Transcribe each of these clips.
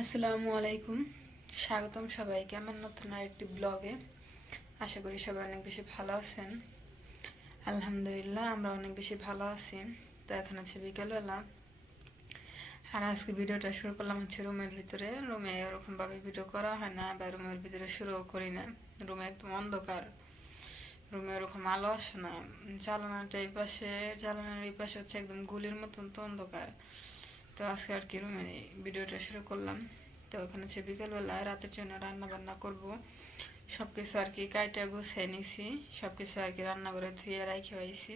আসসালামু আলাইকুম, স্বাগতম সবাইকে আমার নতুন আরেকটি ব্লগে। আশা করি সবাই অনেক বেশি ভালো আছেন। আলহামদুলিল্লাহ আমরা অনেক বেশি ভালো আছি। তো এখন আছে বিকেলবেলা, আর আজকে ভিডিওটা শুরু করলাম হচ্ছে রুমের ভিতরে। রুমে ওরকমভাবে ভিডিও করা হয় না, বা রুমের ভিতরে শুরুও করি না। রুমে একদম অন্ধকার, রুমে ওরকম আলো আসে না। জানালার এই পাশে হচ্ছে একদম গুলির মতন তো অন্ধকার। তো আজকে আর কি রুমে ভিডিওটা শুরু করলাম। তো ওখানে হচ্ছে বিকেলবেলা রাতের জন্য রান্না বান্না করব। সব কিছু আর কি কাইটা গুছিয়ে নিছি, সব কিছু আর কি রান্না করে ধুয়ে রাখি হয়েছি।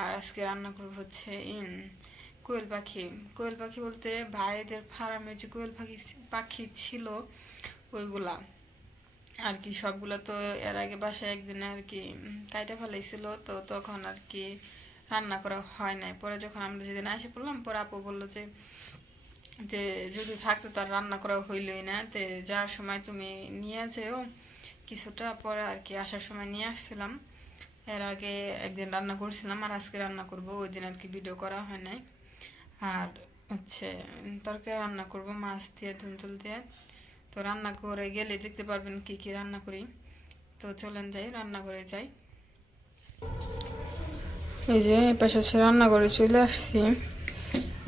আর আজকে রান্না করব হচ্ছে কোয়েল পাখি। কোয়েল পাখি বলতে ভাইদের ফার্মে যে কোয়েল পাখি পাখি ছিল ওইগুলা আর কি। সবগুলো তো এর আগে বাসায় একদিনে আর কি কাইটা ফেলাইছিল, তো তখন আর কি রান্না করা হয় নাই। পরে যখন আমরা যেদিন আসে পড়লাম, পরে আপু বললো যে তে যদি থাকতো তার রান্না করা হইলই না, তে যাওয়ার সময় তুমি নিয়ে যেও কিছুটা। পরে আর কি আসার সময় নিয়ে আসছিলাম। এর আগে একদিন রান্না করছিলাম, আর আজকে রান্না করব। ওই দিন আর কি ভিডিও করা হয় নাই। আর হচ্ছে তরকারি রান্না করব মাছ দিয়ে, ধুন্দুল দিয়ে। তো রান্না করে গেলে দেখতে পারবেন কি কি রান্না করি। তো চলেন যাই, রান্না করে যাই। এই যে পাশে হচ্ছে রান্না করে চলে আসছি।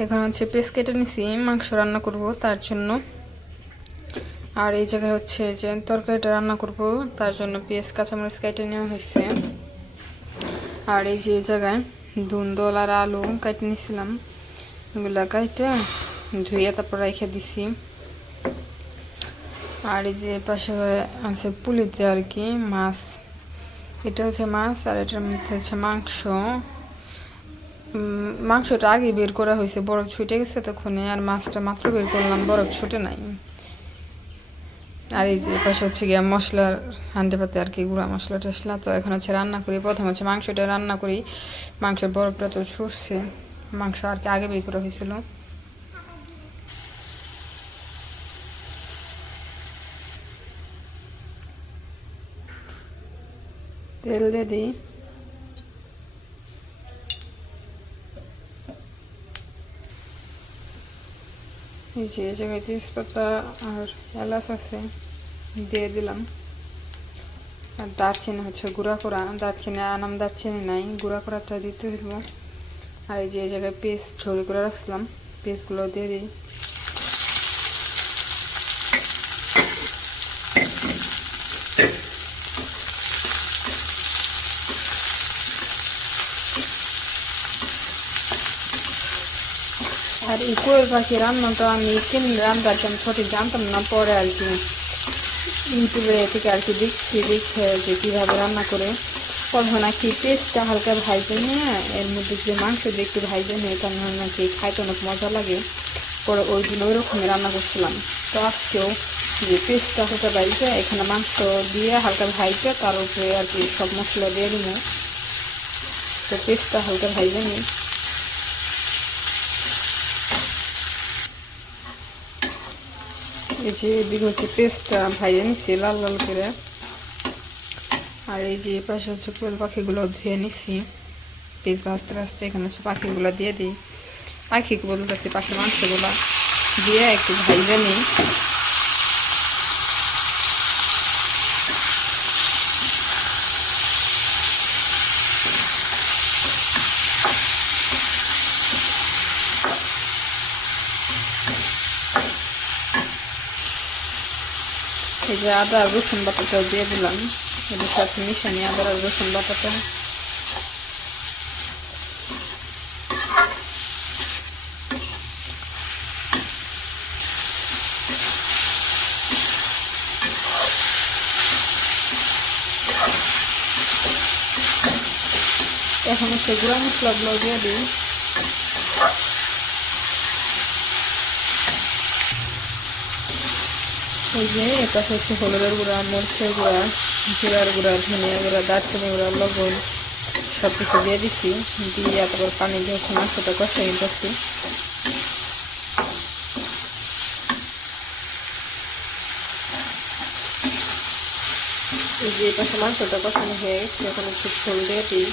এখানে হচ্ছে পেঁয়াজ কেটে নিছি মাংস রান্না করব তার জন্য। আর এই জায়গায় হচ্ছে যে তরকারিটা রান্না করব তার জন্য পেঁয়াজ কাঁচামরিচ কেটে নেওয়া হয়েছে। আর এই যে জায়গায় ধুন্দল আর আলু কেটে নিছিলাম, এগুলা কেটে ধুয়ে তারপর রেখে দিছি। আর এই যে পাশে আছে পুলিতে আর কি মাছ, এটা হচ্ছে মাছ, আর এটার মধ্যে হচ্ছে মাংস। মাংসটা আগে বের করা হয়েছে, বরফ ছুটে গেছে তখনই, আর মাছটা মাত্র বের করলাম, বরফ ছুটে নাই। আর এই যে পাশে হচ্ছে গিয়ে মশলার হান্ডি পাতে আর কি গুঁড়া মশলা টসলা। তো এখন হচ্ছে রান্না করি, প্রথম হচ্ছে মাংসটা রান্না করি। মাংসের বরফটা তো ছুটছে, মাংস আর কি আগে বের করা হয়েছিল। তেল দিয়ে দিই। এই যে এই জায়গায় তেজপাতা আর এলাচ আছে, দিয়ে দিলাম। আর দারচিনি হচ্ছে গুঁড়া করা, দারচিনি আনাম দারচিনি নাই, গুঁড়া করাটা দিতে হইব। আর এই যে এই জায়গায় পেস্ট ঝোল করে রাখছিলাম, পেস্টগুলো দিয়ে দিই। আর এই কোয়েল পাখি রান্নাটা আমি কেমনি রান্না আমি সঠিক জানতাম না, পরে আর কি ইউটিউবে থেকে আর কি দেখে যে কীভাবে রান্না করে। প্রথমে নাকি পেস্টটা হালকা ভাইজে নিয়ে এর মধ্যে যে মাংস দিয়ে একটু ভাইজে নিয়ে তার নাকি খাইতে অনেক মজা লাগে। পরে ওইগুলো ওইরকমই রান্না করছিলাম। তো আজকেও যে পেস্টটা হালকা ভাইজে এখানে মাংস দিয়ে হালকা ভাইজে তার উপরে আর কি সব মশলা দিয়ে দিব। তো পেস্টটা হালকা ভাইজে নিই। এই যে এদিকে হচ্ছে পেস্টটা ভাইজে নিচ্ছি লাল লাল করে। আর এই যে পাশে হচ্ছে কোয়েল পাখিগুলো ধুয়ে নিচ্ছি। পেস্ট ভাজতে ভাজতে এখানে হচ্ছে পাখিগুলো দিয়ে দিই। পাখিকে বলতেছি পাখির মাংসগুলো দিয়ে একটু ভাইজে নিই। এই যে আদা রসুন বাটাটাও দিয়ে দিলাম, এদের সাথে মিশানি আদা রসুন বাটাটা। এখন হচ্ছে গুঁড়া মশলাগুলো দিয়ে দিই। এই যে এটা হচ্ছে হলুদের গুঁড়া, মরিচের গুঁড়া, জিরার গুঁড়া, ধনিয়া গুঁড়া, দারচিনি গুঁড়া, লবণ সব কিছু দিয়ে দিচ্ছি। দিয়ে তারপর পানি দিয়ে হচ্ছে মাংসটা কষাই দিচ্ছি। এই যে পাশে মাংসটা কষানো হয়ে গেছে, এখন একটু ঝোল দিয়ে দিই।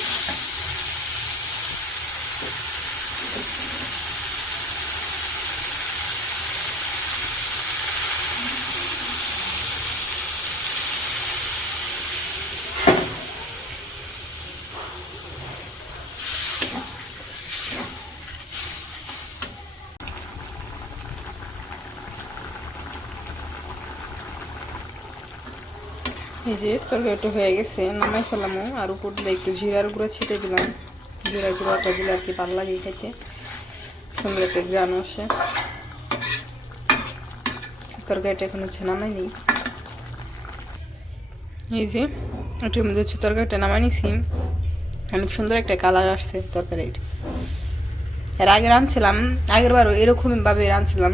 এই যে তরকারিটা হয়ে গেছে, নামাই ফেলাম। আর উপর দিয়ে একটু জিরার গুঁড়া ছিটে দিলাম। জিরার গুঁড়াটা দিলে আর কি ভালো লাগে খেতে, সুন্দর একটা গ্রান আসে। তরকারিটা এখন হচ্ছে নামাই নিই। এই যে এটার মধ্যে হচ্ছে তরকারিটা নামাই নিছি। অনেক সুন্দর একটা কালার আসছে তরকারির। এর আগে রাঁধছিলাম, আগের বারও এরকমভাবে রাঁধছিলাম,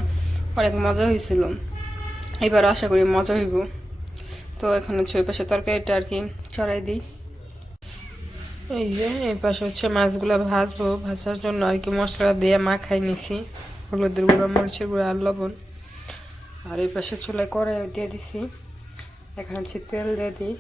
অনেক মজা হয়েছিল। এবারও আশা করি মজা হইব। তো এখন হচ্ছে ওই পাশে তরকারিটা আর কি চড়াই দিই। এই যে এই পাশে হচ্ছে মাছগুলো ভাজবো, ভাজার জন্য আর কি মশলা দিয়ে মাখাই নিছি, হলুদের গুঁড়া, মরিচের গুঁড়া আর লবণ। আর এই পাশে চুলায় কড়াই দিয়ে দিছি, এখন হচ্ছে তেল দিয়ে দিই।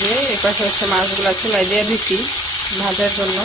যে এই পাশে হচ্ছে মাছগুলো চুলায় দিয়ে দিছি ভাজার জন্য।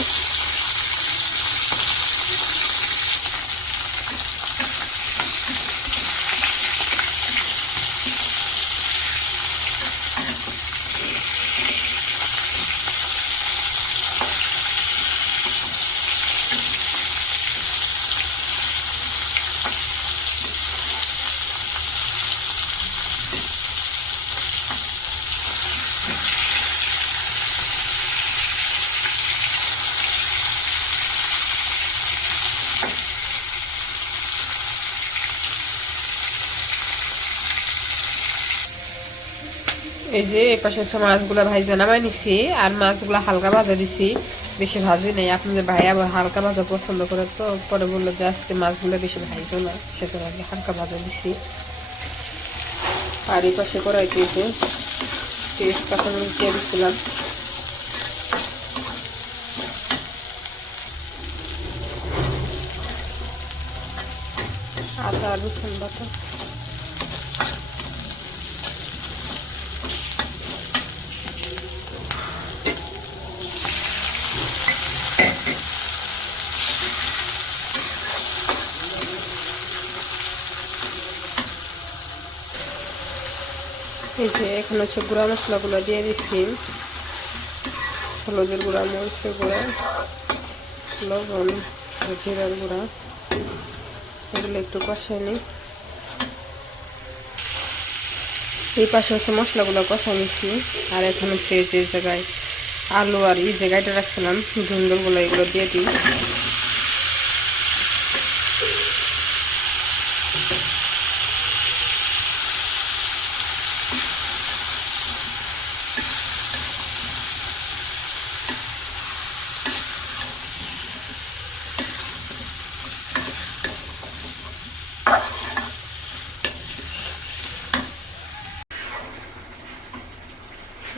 এই যে এই পাশে হচ্ছে মাছগুলো ভাজা নামাই নিছি, আর মাছগুলো হালকা ভাজা দিছি, বেশি ভাজি নেই। আপনাদের ভাই আবার হালকা ভাজা পছন্দ করে, তো পরে বললো যে আজকে মাছগুলো বেশি ভাজো না, সেজন্য আমি হালকা ভাজা দিছি। আর এই পাশে কড়াই দিয়েছে পেঁয়াজ কাঁচামরিচ দিয়ে দিচ্ছিলাম। আদা রসুন বাটা, এই যে এখন হচ্ছে গুঁড়া মশলাগুলো দিয়ে দিচ্ছি, হলুদের গুঁড়া, মরিচের গুঁড়া, লবণ, জিরার গুঁড়া, এগুলো একটু কষাই নিই। এই পাশে হচ্ছে মশলাগুলো কষা নিচ্ছি। আর এখন হচ্ছে যে জায়গায় আলু আর এই জায়গাটা রাখছিলাম ধুন্দুলগুলো, এগুলো দিয়ে দিই।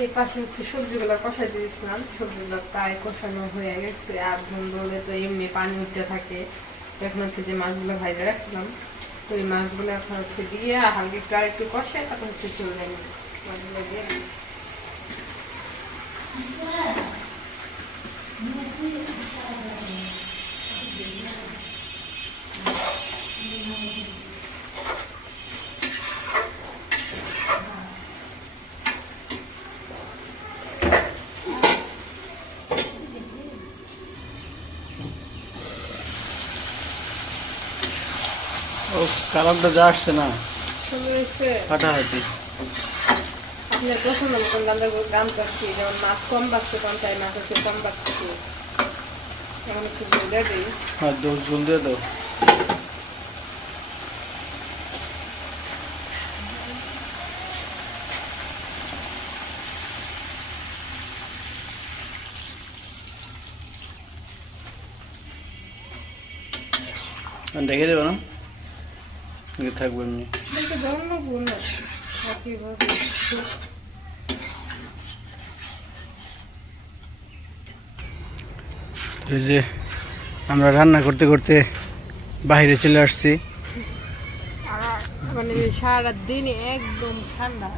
এই পাশে হচ্ছে সবজিগুলো কষাই দিয়েছিলাম, সবজিগুলো প্রায় কষানো হয়ে গেছে। আর ধুন্দুলে তো এমনি পানি উঠতে থাকে। এখন হচ্ছে যে মাছগুলো ভাজা রাখছিলাম, তো এই মাছগুলো এখন হচ্ছে দিয়ে হালকা একটু আর একটু কষে তখন হচ্ছে চলে মাছগুলো দিয়ে দিই। ও কালারটা যা আসছে না সুন্দর হয়েছে। ফাটাফাটি। আপনার পছন্দ মতন দাম করছি, যেমন মাছ কম বাঁচতে কম চাই, মাছ হচ্ছে কম বাঁচতেছি। এখন হচ্ছে ঝোল দিয়ে দিই। হ্যাঁ, ঝোল দিয়ে দাও। ঢেকে দেবে না, থাকবে এমনি। এই যে আমরা রান্না করতে করতে বাইরে চলে আসছি। মানে সারা দিন একদম ঠান্ডা।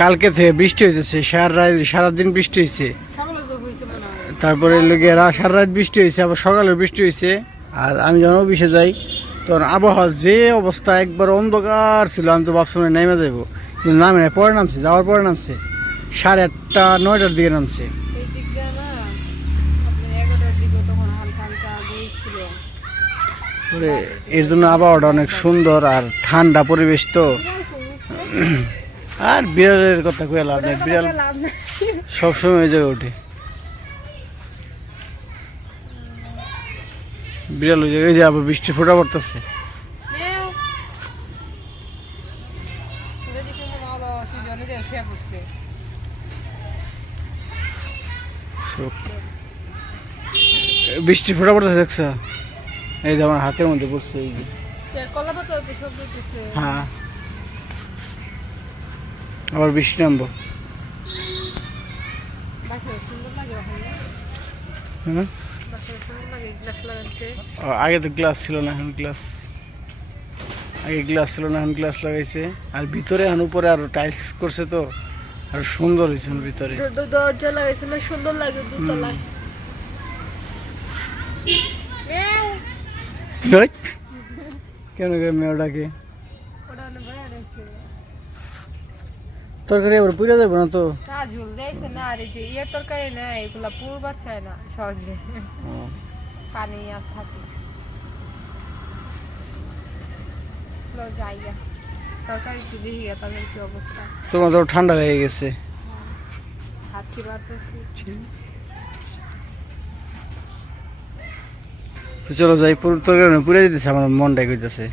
কালকে থেকে বৃষ্টি হইতেছে, সারাদিন বৃষ্টি হয়েছে। সকালে তো হয়েছে মনে হয়। তারপরে লোকে সারা রাত বৃষ্টি হয়েছে, আবার সকালে বৃষ্টি হয়েছে। আর আমি যখন অফিসে যাই তখন আবহাওয়া যে অবস্থা, একবার অন্ধকার ছিল, আমি তো ভাবছিলাম নেমে যাবো, কিন্তু নামে না, পরে নামছে, যাওয়ার পরে নামছে 8:30 9টার দিকে নামছে। এই দিক দিয়ে না আপনার 11টার দিকে তখন ওরে, এর জন্য আবহাওয়াটা অনেক সুন্দর আর ঠান্ডা পরিবেশ তো। আর বিড়ালের কথা কয়ে লাভ নেই, বিড়াল সবসময় ওই জায়গায় ওঠে। বিড়াল ওই জায়গায়, যে আবার বৃষ্টি ফোটা পড়তেছে। বৃষ্টি ফোটা পড়তেছে দেখছো? এই যে আমার হাতের মধ্যে পড়ছে এই যে। হ্যাঁ, আবার বৃষ্টি নামবো। হ্যাঁ, আগে তো গ্লাস ছিল না, এখন গ্লাস। আগে গ্লাস ছিল না, এখন গ্লাস লাগাইছে। আর ভিতরে এখন উপরে আরো টাইলস করছে তো আর সুন্দর হয়েছে ভিতরে। দরজা লাগাইছে না, সুন্দর লাগে দুতলা। কেন মেয়েটাকে তরকারি আবার পুড়ে যাবো না তো? ঝুল দিয়েছে না, আর এই যে ইয়ের তরকারি না, এগুলা পুরবার চায় না সহজে, পানি আর থাকে। জায়গা তরকারি একটু দেখি তাদের কি অবস্থা। তোমার তো ঠান্ডা হয়ে গেছে। খাচ্ছি বাড়তেছি। তো চলো যাই, তরকারি পুড়ে দিতেছে, আমার মনটাই করতেছে।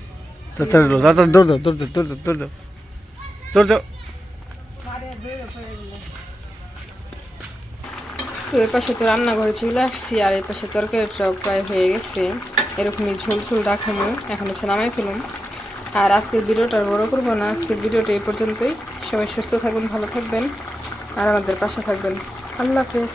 দৌড় দাও, দৌড় দাও, দৌড় দাও, দৌড় দাও, দৌড় দাও। তো এর পাশে তো রান্নাঘরে চলে আসছি, আর এই পাশে তরকারিটাও প্রায় হয়ে গেছে। এরকমই ঝোল ঝোল রাখামো, এখন হচ্ছে নামাই ফেলুন। আর আজকের ভিডিওটা বড় করবো না, আজকের ভিডিওটা এই পর্যন্তই। সবাই সুস্থ থাকুন, ভালো থাকবেন, আর আমাদের পাশে থাকবেন। আল্লাহ হাফেজ।